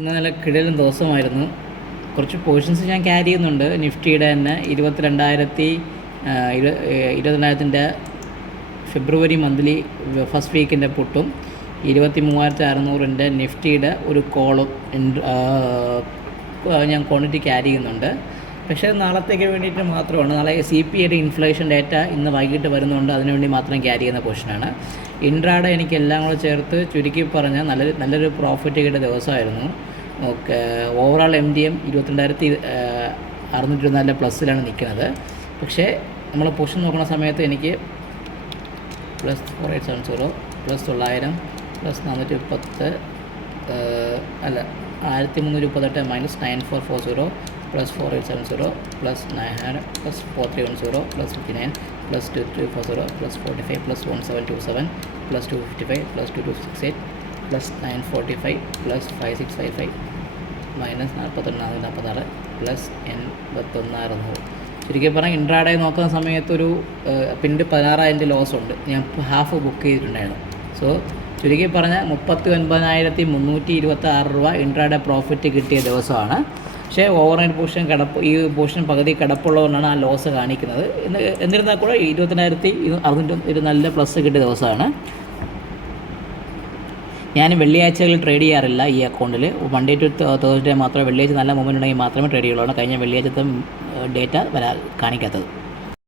ഇന്ന് നല്ല കിടിലൻ ദിവസമായിരുന്നു. കുറച്ച് പോർഷൻസ് ഞാൻ ക്യാരി ചെയ്യുന്നുണ്ട്. നിഫ്റ്റിയുടെ തന്നെ 22,000 ഫെബ്രുവരി മന്ത്ലി ഫസ്റ്റ് വീക്കിൻ്റെ പുട്ടും 23,600 നിഫ്റ്റിയുടെ ഒരു കോളും ഞാൻ ക്വാണ്ടിറ്റി ക്യാരി ചെയ്യുന്നുണ്ട്. പക്ഷേ നാളത്തേക്ക് വേണ്ടിയിട്ട് മാത്രമാണ്. നാളെ CPIയുടെ ഇൻഫ്ലേഷൻ ഡേറ്റ ഇന്ന് വൈകിട്ട് വരുന്നുണ്ട്. അതിനുവേണ്ടി മാത്രം ക്യാരി ചെയ്യുന്ന പോർഷനാണ്. ഇൻട്രാഡേ എനിക്ക് എല്ലാം കൂടെ ചേർത്ത് ചുരുക്കി പറഞ്ഞാൽ നല്ലൊരു പ്രോഫിറ്റ് കിട്ടിയ ദിവസമായിരുന്നു. ഓക്കെ, ഓവറോൾ MTM 22,624 പ്ലസ്സിലാണ് നിൽക്കുന്നത്. പക്ഷേ നമ്മൾ പൊസിഷൻ നോക്കുന്ന സമയത്ത് എനിക്ക് +4870 +900 +410 അല്ല 1338 -9440 +4870 +900 +4310 +59 +2240 +45 +1727 +255 +2268 +945 +5655 -41,446 +81,600. ചുരുക്കി പറഞ്ഞാൽ ഇൻട്രാഡേ നോക്കുന്ന സമയത്ത് ഒരു പിന്നീട് 16,000 ലോസ് ഉണ്ട്. ഞാൻ ഹാഫ് ബുക്ക് ചെയ്തിട്ടുണ്ടായിരുന്നു. സോ ചുരുക്കി പറഞ്ഞാൽ 39,326 രൂപ ഇൻട്രാഡേ പ്രോഫിറ്റ് കിട്ടിയ ദിവസമാണ്. പക്ഷേ ഓവർനൈറ്റ് പോർഷൻ ഈ പോർഷൻ പകുതി കിടപ്പുള്ളതുകൊണ്ടാണ് ആ ലോസ് കാണിക്കുന്നത്. എന്നിരുന്നാൽ കൂടെ 22,600 ഒരു നല്ല പ്ലസ് കിട്ടിയ ദിവസമാണ്. ഞാൻ വെള്ളിയാഴ്ചകളിൽ ട്രേഡ് ചെയ്യാറില്ല ഈ അക്കൗണ്ടിൽ. മൺഡേ ടു തേഴ്സ്ഡേ മാത്രമേ, വെള്ളിയാഴ്ച നല്ല മൊമെൻ്റ് ഉണ്ടെങ്കിൽ മാത്രമേ ട്രേഡ് ചെയ്യുള്ളൂ. കഴിഞ്ഞ വെള്ളിയാഴ്ചത്തെ ഡേറ്റ കാണിക്കാത്തത്.